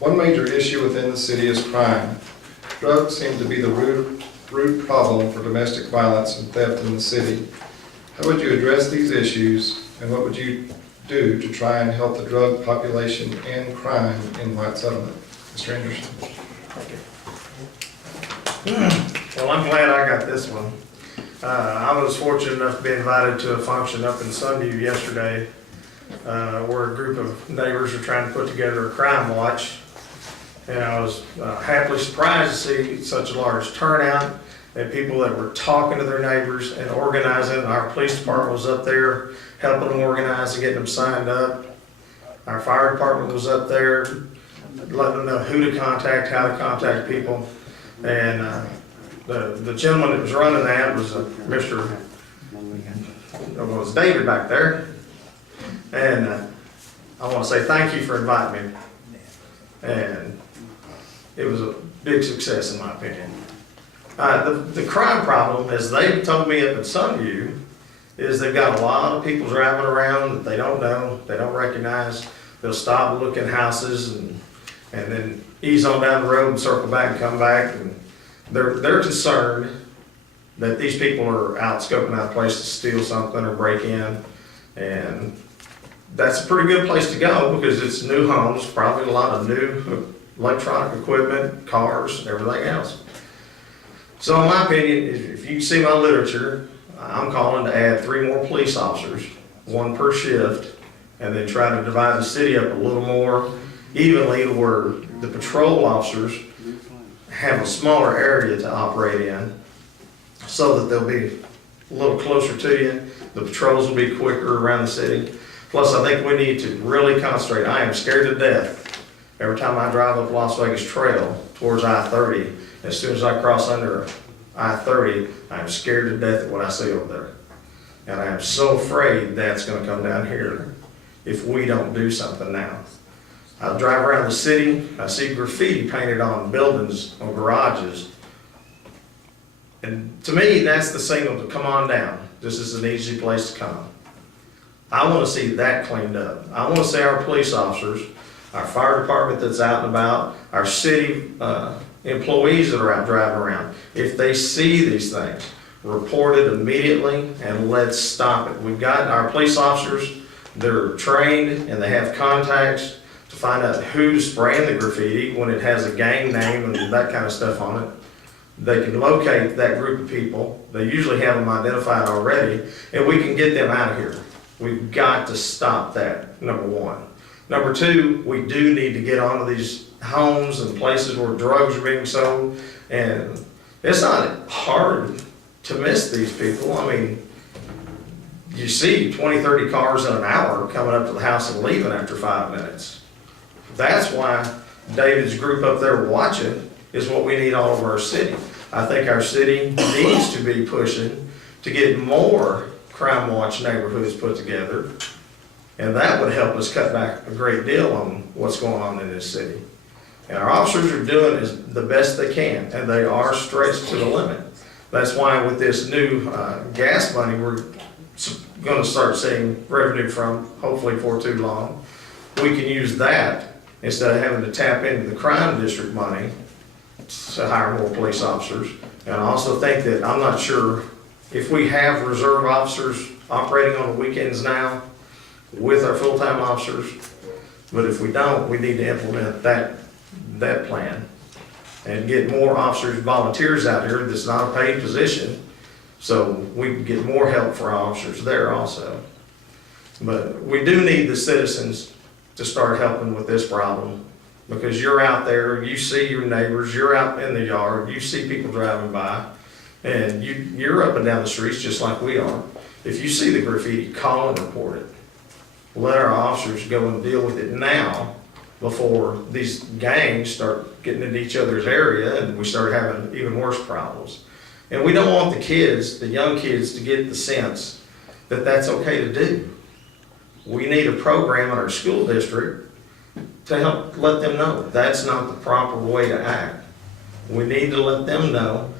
One major issue within the city is crime. Drugs seem to be the root problem for domestic violence and theft in the city. How would you address these issues, and what would you do to try and help the drug population and crime in White Settlement? Mr. Anderson. Well, I'm glad I got this one. I was fortunate enough to be invited to a function up in Sunview yesterday, where a group of neighbors are trying to put together a crime watch. And I was happily surprised to see such a large turnout and people that were talking to their neighbors and organizing. Our police department was up there helping them organize and getting them signed up. Our fire department was up there letting them know who to contact, how to contact people. And the gentleman that was running that was was David back there. And I want to say thank you for inviting me. And it was a big success in my opinion. The crime problem, as they told me up at Sunview, is they've got a lot of people driving around that they don't know, they don't recognize. They'll stop, look in houses, and then ease on down the road and circle back and come back. And they're concerned that these people are out scoping out a place to steal something or break in. And that's a pretty good place to go because it's new homes, probably a lot of new electronic equipment, cars, everything else. So in my opinion, if you see my literature, I'm calling to add 3 more police officers, 1 per shift, and then try to divide the city up a little more evenly to where the patrol officers have a smaller area to operate in so that they'll be a little closer to you. The patrols will be quicker around the city. Plus, I think we need to really concentrate. I am scared to death every time I drive up Las Vegas Trail towards I-30. As soon as I cross under I-30, I'm scared to death at what I see over there. And I am so afraid that's going to come down here if we don't do something now. I drive around the city, I see graffiti painted on buildings, on garages. And to me, that's the signal to come on down. This is an easy place to come. I want to see that cleaned up. I want to see our police officers, our fire department that's out and about, our city employees that are out driving around. If they see these things, report it immediately and let's stop it. We've got our police officers, they're trained and they have contacts to find out who's spraying the graffiti when it has a gang name and that kind of stuff on it. They can locate that group of people. They usually have them identified already, and we can get them out of here. We've got to stop that, number 1. Number 2, we do need to get onto these homes and places where drugs are being sold, and it's not hard to miss these people. I mean, you see 20, 30 cars in an hour coming up to the house and leaving after 5 minutes. That's why David's group up there watching is what we need all over our city. I think our city needs to be pushing to get more crime watch neighborhoods put together, and that would help us cut back a great deal on what's going on in this city. And our officers are doing the best they can, and they are stretched to the limit. That's why with this new gas money, we're going to start seeing revenue from, hopefully for too long. We can use that instead of having to tap into the crime district money to hire more police officers. And I also think that, I'm not sure if we have reserve officers operating on the weekends now with our full-time officers, but if we don't, we need to implement that plan and get more officers, volunteers out here. That's not a paid position, so we can get more help for our officers there also. But we do need the citizens to start helping with this problem, because you're out there, you see your neighbors, you're out in the yard, you see people driving by, and you're up and down the streets just like we are. If you see the graffiti, call and report it. Let our officers go and deal with it now before these gangs start getting into each other's area and we start having even worse problems. And we don't want the kids, the young kids, to get the sense that that's okay to do. We need a program in our school district to help let them know that's not the proper way to act. We need to let them know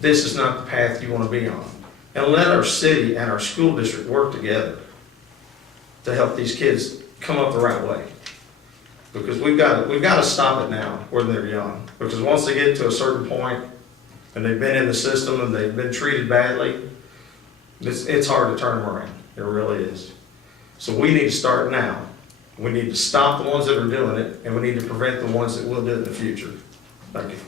this is not the path you want to be on. And let our city and our school district work together to help these kids come up the right way. Because we've got to stop it now, when they're young. Because once they get to a certain point, and they've been in the system and they've been treated badly, it's hard to turn them around. It really is. So we need to start now. We need to stop the ones that are doing it, and we need to prevent the ones that will do it in the future. Thank you.